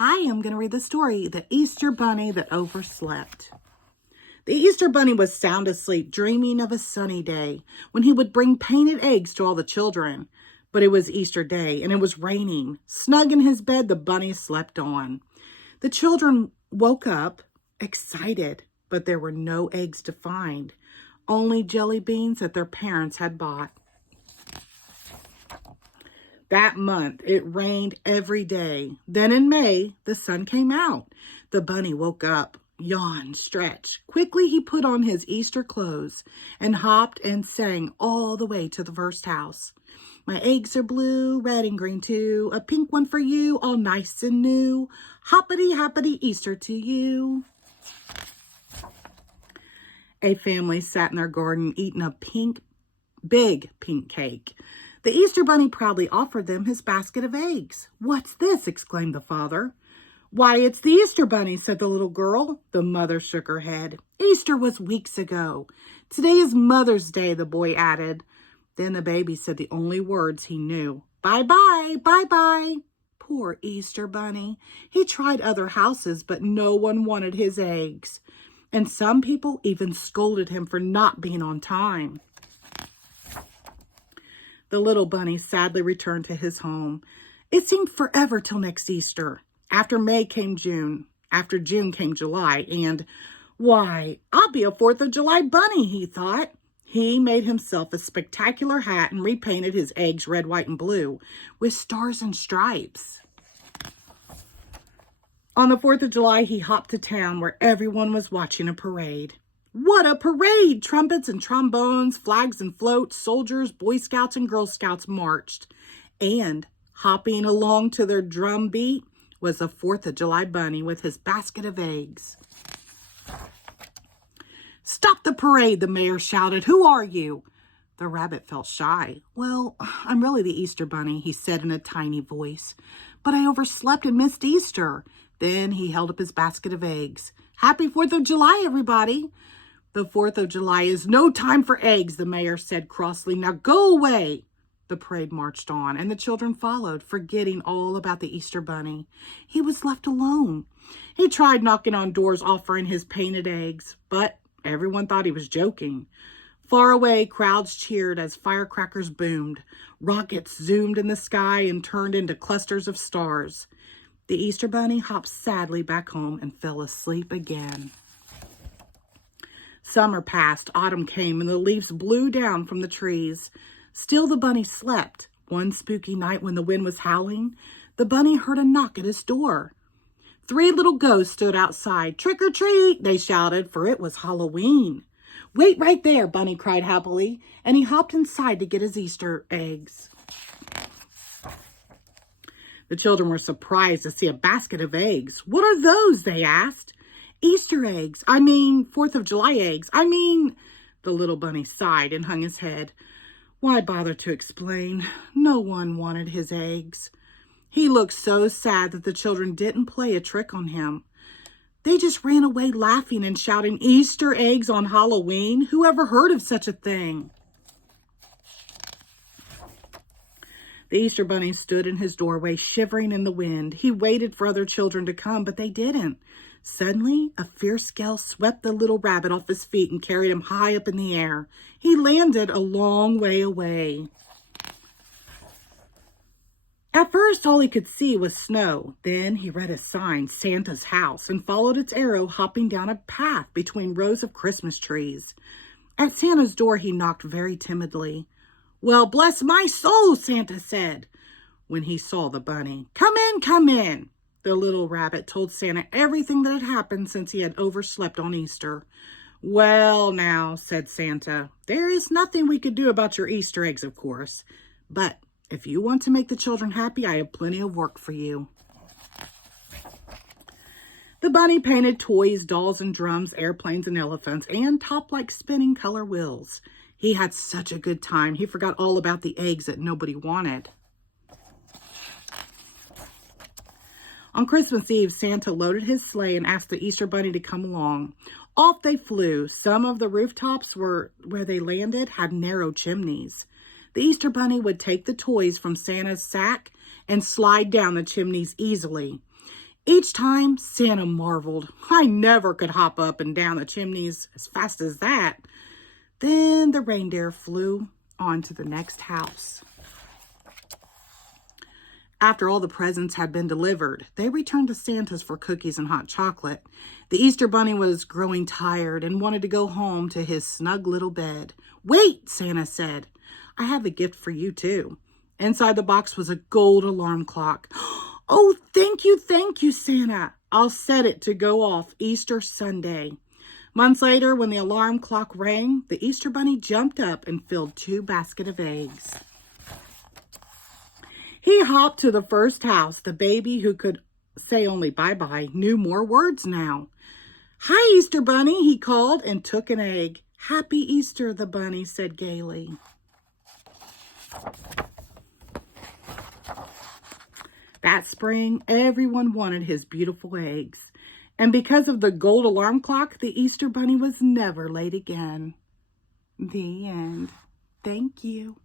Hi, I'm going to read the story, The Easter Bunny That Overslept. The Easter Bunny was sound asleep, dreaming of a sunny day when he would bring painted eggs to all the children. But it was Easter Day, and it was raining. Snug in his bed, the bunny slept on. The children woke up, excited, but there were no eggs to find, only jelly beans that their parents had bought. That month, it rained every day. Then in May, the sun came out. The bunny woke up, yawned, stretched. Quickly, he put on his Easter clothes and hopped and sang all the way to the first house. My eggs are blue, red and green too. A pink one for you, all nice and new. Hoppity, hoppity, Easter to you. A family sat in their garden eating a big pink cake. The Easter Bunny proudly offered them his basket of eggs. "What's this?" exclaimed the father. "Why, it's the Easter Bunny," said the little girl. The mother shook her head. "Easter was weeks ago. Today is Mother's Day," the boy added. Then the baby said the only words he knew. "Bye-bye, bye-bye." Poor Easter Bunny. He tried other houses, but no one wanted his eggs. And some people even scolded him for not being on time. The little bunny sadly returned to his home. It seemed forever till next Easter. After May came June. After June came July. And, why, I'll be a 4th of July bunny, he thought. He made himself a spectacular hat and repainted his eggs red, white, and blue with stars and stripes. On the 4th of July, he hopped to town where everyone was watching a parade. What a parade! Trumpets and trombones, flags and floats, soldiers, Boy Scouts and Girl Scouts marched. And hopping along to their drum beat was the 4th of July bunny with his basket of eggs. "Stop the parade," the mayor shouted. "Who are you?" The rabbit felt shy. "Well, I'm really the Easter Bunny," he said in a tiny voice. "But I overslept and missed Easter." Then he held up his basket of eggs. "Happy 4th of July, everybody." "The 4th of July is no time for eggs," the mayor said crossly. "Now go away." The parade marched on, and the children followed, forgetting all about the Easter Bunny. He was left alone. He tried knocking on doors offering his painted eggs, but everyone thought he was joking. Far away, crowds cheered as firecrackers boomed. Rockets zoomed in the sky and turned into clusters of stars. The Easter Bunny hopped sadly back home and fell asleep again. Summer passed, autumn came, and the leaves blew down from the trees. Still the bunny slept. One spooky night when the wind was howling, the bunny heard a knock at his door. 3 little ghosts stood outside. "Trick or treat," they shouted, for it was Halloween. "Wait right there," Bunny cried happily, and he hopped inside to get his Easter eggs. The children were surprised to see a basket of eggs. "What are those?" they asked. "Easter eggs. 4th of July eggs. The little bunny sighed and hung his head. Why bother to explain? No one wanted his eggs. He looked so sad that the children didn't play a trick on him. They just ran away laughing and shouting, "Easter eggs on Halloween? Who ever heard of such a thing?" The Easter Bunny stood in his doorway, shivering in the wind. He waited for other children to come, but they didn't. Suddenly, a fierce gale swept the little rabbit off his feet and carried him high up in the air. He landed a long way away. At first, all he could see was snow. Then he read a sign, "Santa's House," and followed its arrow, hopping down a path between rows of Christmas trees. At Santa's door, he knocked very timidly. "Well, bless my soul," Santa said when he saw the bunny. "Come in, come in." The little rabbit told Santa everything that had happened since he had overslept on Easter. "Well, now," said Santa, "there is nothing we could do about your Easter eggs, of course. But if you want to make the children happy, I have plenty of work for you." The bunny painted toys, dolls and drums, airplanes and elephants, and top-like spinning color wheels. He had such a good time, he forgot all about the eggs that nobody wanted. On Christmas Eve, Santa loaded his sleigh and asked the Easter Bunny to come along. Off they flew. Some of the rooftops where they landed had narrow chimneys. The Easter Bunny would take the toys from Santa's sack and slide down the chimneys easily. Each time, Santa marveled. I never could hop up and down the chimneys as fast as that. Then the reindeer flew on to the next house. After all the presents had been delivered, they returned to Santa's for cookies and hot chocolate. The Easter Bunny was growing tired and wanted to go home to his snug little bed. "Wait," Santa said. "I have a gift for you, too." Inside the box was a gold alarm clock. "Oh, thank you, Santa. I'll set it to go off Easter Sunday." Months later, when the alarm clock rang, the Easter Bunny jumped up and filled 2 baskets of eggs. He hopped to the first house. The baby, who could say only bye-bye, knew more words now. "Hi, Easter Bunny," he called and took an egg. "Happy Easter," the bunny said gaily. That spring, everyone wanted his beautiful eggs. And because of the gold alarm clock, the Easter Bunny was never late again. The end. Thank you.